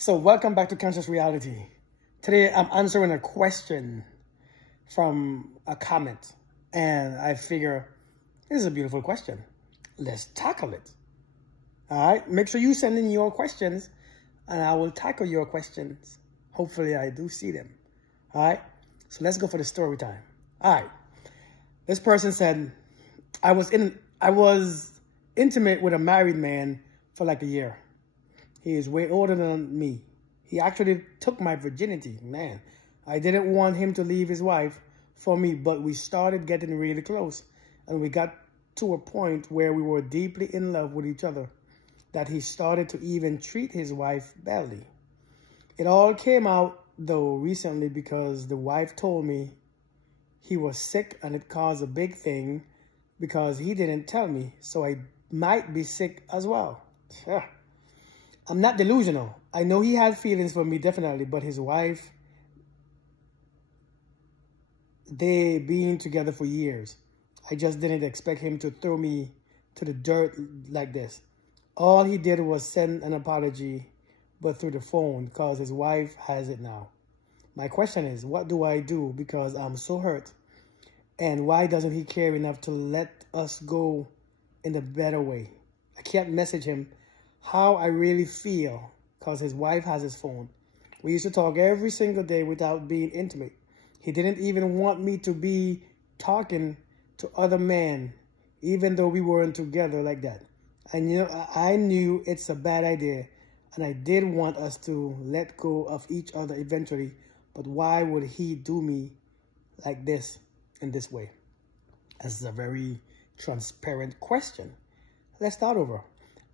So welcome back to Conscious Reality. Today I'm answering a question from a comment, and I figure this is a beautiful question. Let's tackle it. All right, make sure you send in your questions and I will tackle your questions. Hopefully I do see them. All right, so let's go for the story time. All right, this person said, I was intimate with a married man for like a year. He is way older than me. He actually took my virginity. Man, I didn't want him to leave his wife for me, but we started getting really close. And we got to a point where we were deeply in love with each other, that he started to even treat his wife badly. It all came out, though, recently because the wife told me he was sick, and it caused a big thing because he didn't tell me, so I might be sick as well. I'm not delusional. I know he had feelings for me, definitely, but his wife, they been together for years. I just didn't expect him to throw me to the dirt like this. All he did was send an apology, but through the phone, because his wife has it now. My question is, what do I do? Because I'm so hurt. And why doesn't he care enough to let us go in a better way? I can't message him how I really feel because his wife has his phone. We used to talk every single day without being intimate. He didn't even want me to be talking to other men, even though we weren't together like that. I knew it's a bad idea, and I did want us to let go of each other eventually, but why would he do me like this in this way? This is a very transparent question. Let's start over.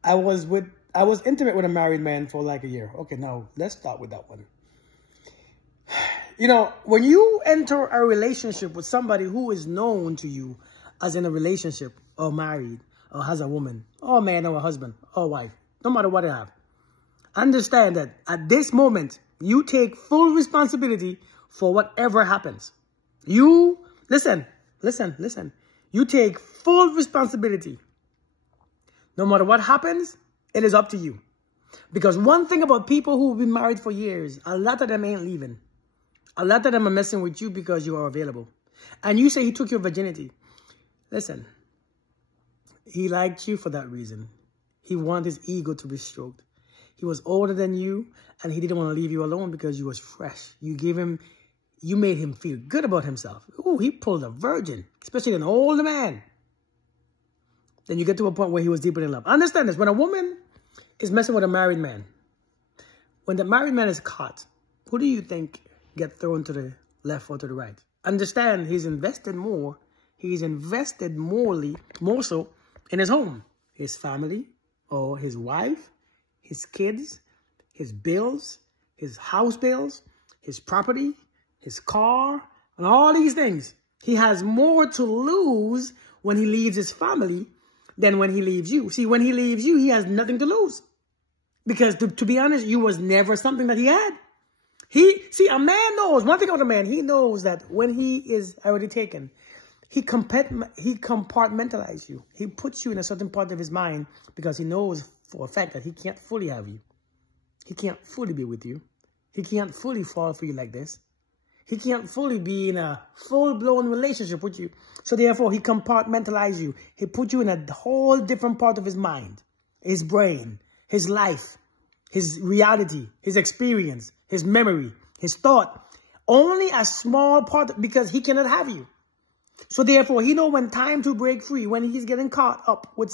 I was intimate with a married man for like a year. Okay, now let's start with that one. You know, when you enter a relationship with somebody who is known to you as in a relationship or married or has a woman or man or a husband or wife, no matter what they have, understand that at this moment, you take full responsibility for whatever happens. You, listen. You take full responsibility. No matter what happens, it is up to you. Because one thing about people who have been married for years, a lot of them ain't leaving. A lot of them are messing with you because you are available. And you say he took your virginity. Listen, he liked you for that reason. He wanted his ego to be stroked. He was older than you, and he didn't want to leave you alone because you was fresh. You made him feel good about himself. Ooh, he pulled a virgin, especially an older man. Then you get to a point where he was deeper in love. Understand this. When a woman is messing with a married man, when the married man is caught, who do you think get thrown to the left or to the right? Understand, he's invested more. He's invested more so in his home, his family, or his wife, his kids, his bills, his house bills, his property, his car, and all these things. He has more to lose when he leaves his family than when he leaves you. See, when he leaves you, he has nothing to lose. Because to be honest, you was never something that he had. A man knows, one thing about a man, he knows that when he is already taken, he compartmentalizes you. He puts you in a certain part of his mind because he knows for a fact that he can't fully have you. He can't fully be with you. He can't fully fall for you like this. He can't fully be in a full-blown relationship with you. So therefore, he compartmentalizes you. He puts you in a whole different part of his mind, his brain, his life, his reality, his experience, his memory, his thought. Only a small part because he cannot have you. So therefore, he knows when time to break free, when he's getting caught up with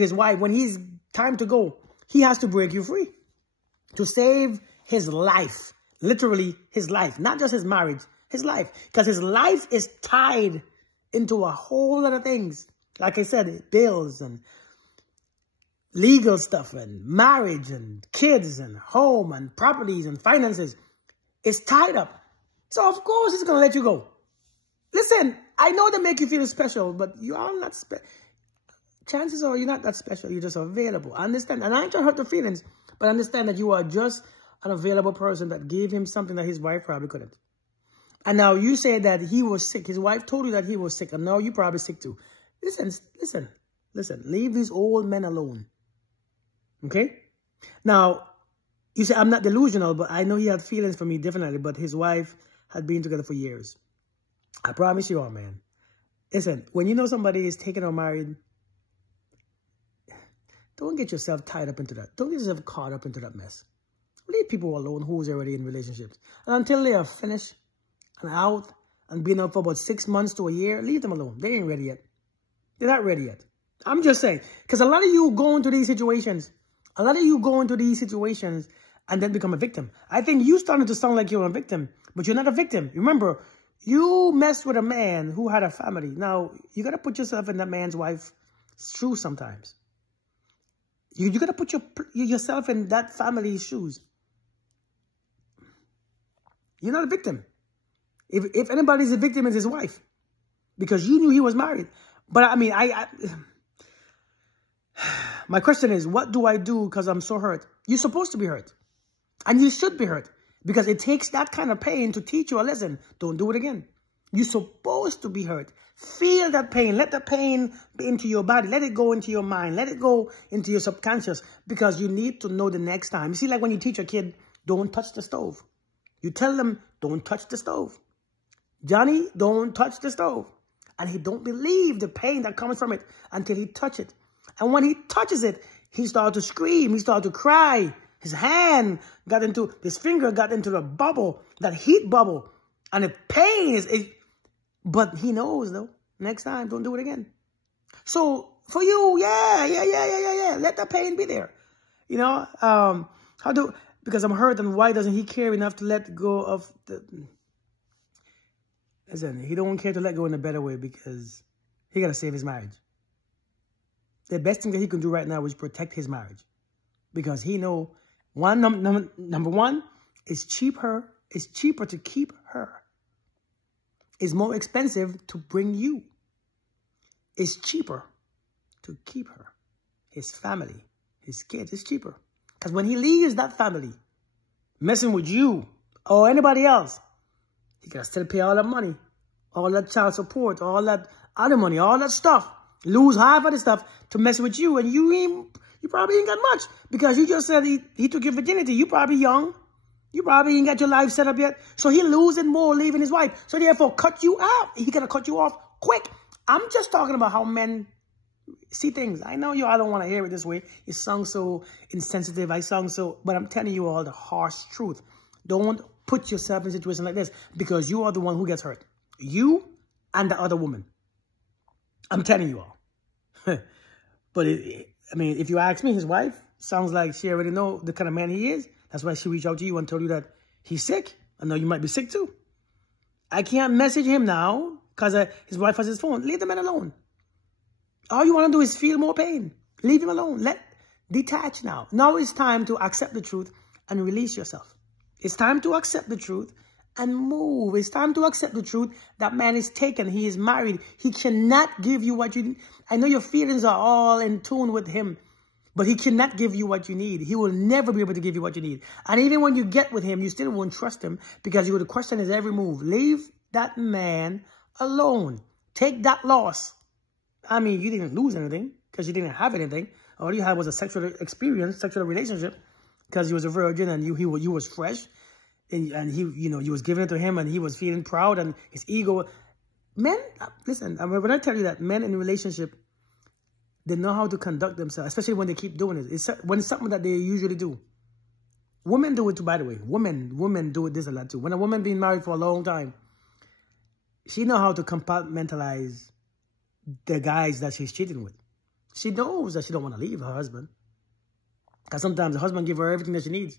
his wife, when he's time to go, he has to break you free to save his life. Literally his life, not just his marriage, his life. Because his life is tied into a whole lot of things. Like I said, bills and legal stuff and marriage and kids and home and properties and finances. It's tied up. So of course he's going to let you go. Listen, I know they make you feel special, but you are not special. Chances are you're not that special. You're just available. Understand? And I ain't trying to hurt the feelings, but understand that you are just an available person that gave him something that his wife probably couldn't. And now you say that he was sick. His wife told you that he was sick, and now you're probably sick too. Listen. Leave these old men alone. Okay? Now, You say, I'm not delusional, but I know he had feelings for me definitely, but his wife had been together for years. I promise you all, man. Listen, when you know somebody is taken or married, don't get yourself tied up into that. Don't get yourself caught up into that mess. Leave people alone who's already in relationships. And until they are finished and out and been out for about 6 months to a year, leave them alone. They ain't ready yet. They're not ready yet. I'm just saying. Because a lot of you go into these situations. And then become a victim. I think you starting to sound like you're a victim. But you're not a victim. Remember, you messed with a man who had a family. Now, you got to put yourself in that man's wife's shoes sometimes. You got to put yourself in that family's shoes. You're not a victim. If anybody's a victim, it's his wife. Because you knew he was married. But I mean, my question is, what do I do because I'm so hurt? You're supposed to be hurt. And you should be hurt. Because it takes that kind of pain to teach you a lesson. Don't do it again. You're supposed to be hurt. Feel that pain. Let the pain be into your body. Let it go into your mind. Let it go into your subconscious. Because you need to know the next time. You see, like when you teach a kid, don't touch the stove. You tell them, don't touch the stove. Johnny, don't touch the stove. And he don't believe the pain that comes from it until he touches it. And when he touches it, he started to scream. He started to cry. His finger got into the bubble, that heat bubble. And the pain is, but he knows though, next time, don't do it again. So for you, yeah. Let the pain be there. You know, because I'm hurt, and why doesn't he care enough to let go of the... Listen, he don't care to let go in a better way because he got to save his marriage. The best thing that he can do right now is protect his marriage. Because he know, number one, it's cheaper to keep her. It's more expensive to bring you. It's cheaper to keep her. His family, his kids, it's cheaper. Because when he leaves that family, messing with you or anybody else, he got to still pay all that money, all that child support, all that other money, all that stuff. Lose half of the stuff to mess with you, and you probably ain't got much because you just said he took your virginity. You probably young. You probably ain't got your life set up yet. So he losing more leaving his wife. So therefore, cut you out. He got to cut you off quick. I'm just talking about how men see things. I know you all don't want to hear it this way. You sound so insensitive. But I'm telling you all the harsh truth. Don't put yourself in a situation like this because you are the one who gets hurt. You and the other woman. I'm telling you all. But if you ask me, his wife sounds like she already know the kind of man he is. That's why she reached out to you and told you that he's sick. I know you might be sick too. I can't message him now because his wife has his phone. Leave the man alone. All you want to do is feel more pain. Leave him alone. Detach now. Now it's time to accept the truth and release yourself. It's time to accept the truth and move. It's time to accept the truth. That man is taken. He is married. He cannot give you what you need. I know your feelings are all in tune with him, but he cannot give you what you need. He will never be able to give you what you need. And even when you get with him, you still won't trust him because you would question his every move. Leave that man alone. Take that loss. I mean, you didn't lose anything because you didn't have anything. All you had was a sexual experience, sexual relationship, because you was a virgin and you was fresh. And he, you was giving it to him and he was feeling proud and his ego. Men, listen, when I tell you that men in a relationship, they know how to conduct themselves, especially when they keep doing it. When it's something that they usually do. Women do it too, by the way. Women do this a lot too. When a woman been married for a long time, she know how to compartmentalize the guys that she's cheating with. She knows that she don't want to leave her husband. Because sometimes the husband give her everything that she needs.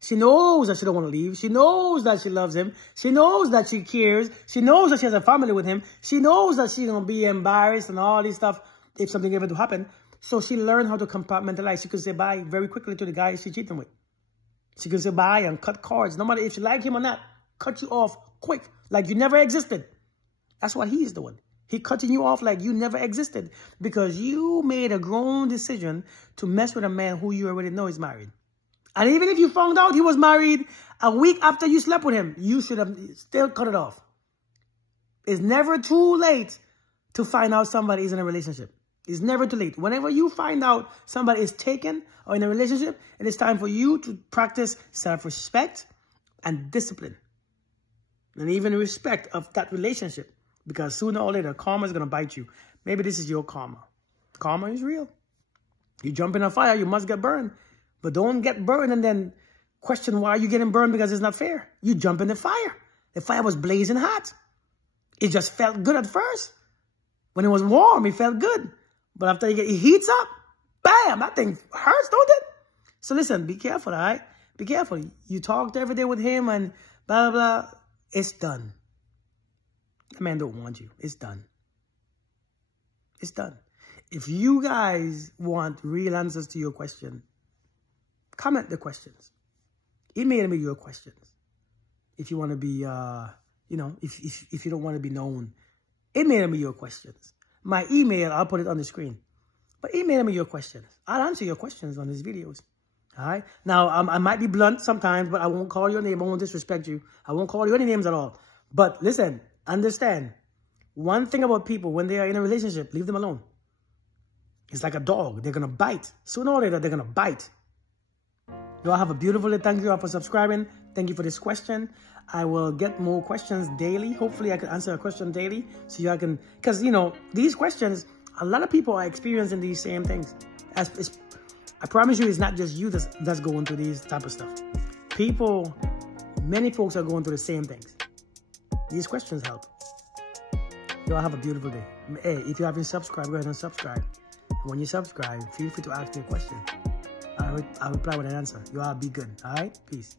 She knows that she don't want to leave. She knows that she loves him. She knows that she cares. She knows that she has a family with him. She knows that she's going to be embarrassed and all this stuff if something ever to happen. So she learned how to compartmentalize. She could say bye very quickly to the guy she's cheating with. She could say bye and cut cords. No matter if you like him or not, cut you off quick, like you never existed. That's what he is doing. He cutting you off like you never existed because you made a grown decision to mess with a man who you already know is married. And even if you found out he was married a week after you slept with him, you should have still cut it off. It's never too late to find out somebody is in a relationship. It's never too late. Whenever you find out somebody is taken or in a relationship, it is time for you to practice self-respect and discipline. And even respect of that relationship. Because sooner or later, karma is going to bite you. Maybe this is your karma. Karma is real. You jump in a fire, you must get burned. But don't get burned and then question why you're getting burned because it's not fair. You jump in the fire. The fire was blazing hot. It just felt good at first. When it was warm, it felt good. But after it heats up, bam, that thing hurts, don't it? So listen, be careful, all right? Be careful. You talked every day with him and blah, blah, blah. It's done. That man don't want you. It's done. It's done. If you guys want real answers to your question, comment the questions. Email me your questions. If you want to be, if you don't want to be known, email me your questions. My email, I'll put it on the screen. But email me your questions. I'll answer your questions on these videos. All right? Now, I might be blunt sometimes, but I won't call your name. I won't disrespect you. I won't call you any names at all. But listen, understand. One thing about people, when they are in a relationship, leave them alone. It's like a dog. They're going to bite. Sooner or later, they're going to bite. Y'all have a beautiful day. Thank you all for subscribing. Thank you for this question. I will get more questions daily. Hopefully, I can answer a question daily. So y'all can, because, these questions, a lot of people are experiencing these same things. I promise you, it's not just you that's going through these type of stuff. Many folks are going through the same things. These questions help. Y'all have a beautiful day. Hey, if you haven't subscribed, go ahead and subscribe. And when you subscribe, feel free to ask me a question. I'll reply with an answer. You all be good. All right? Peace.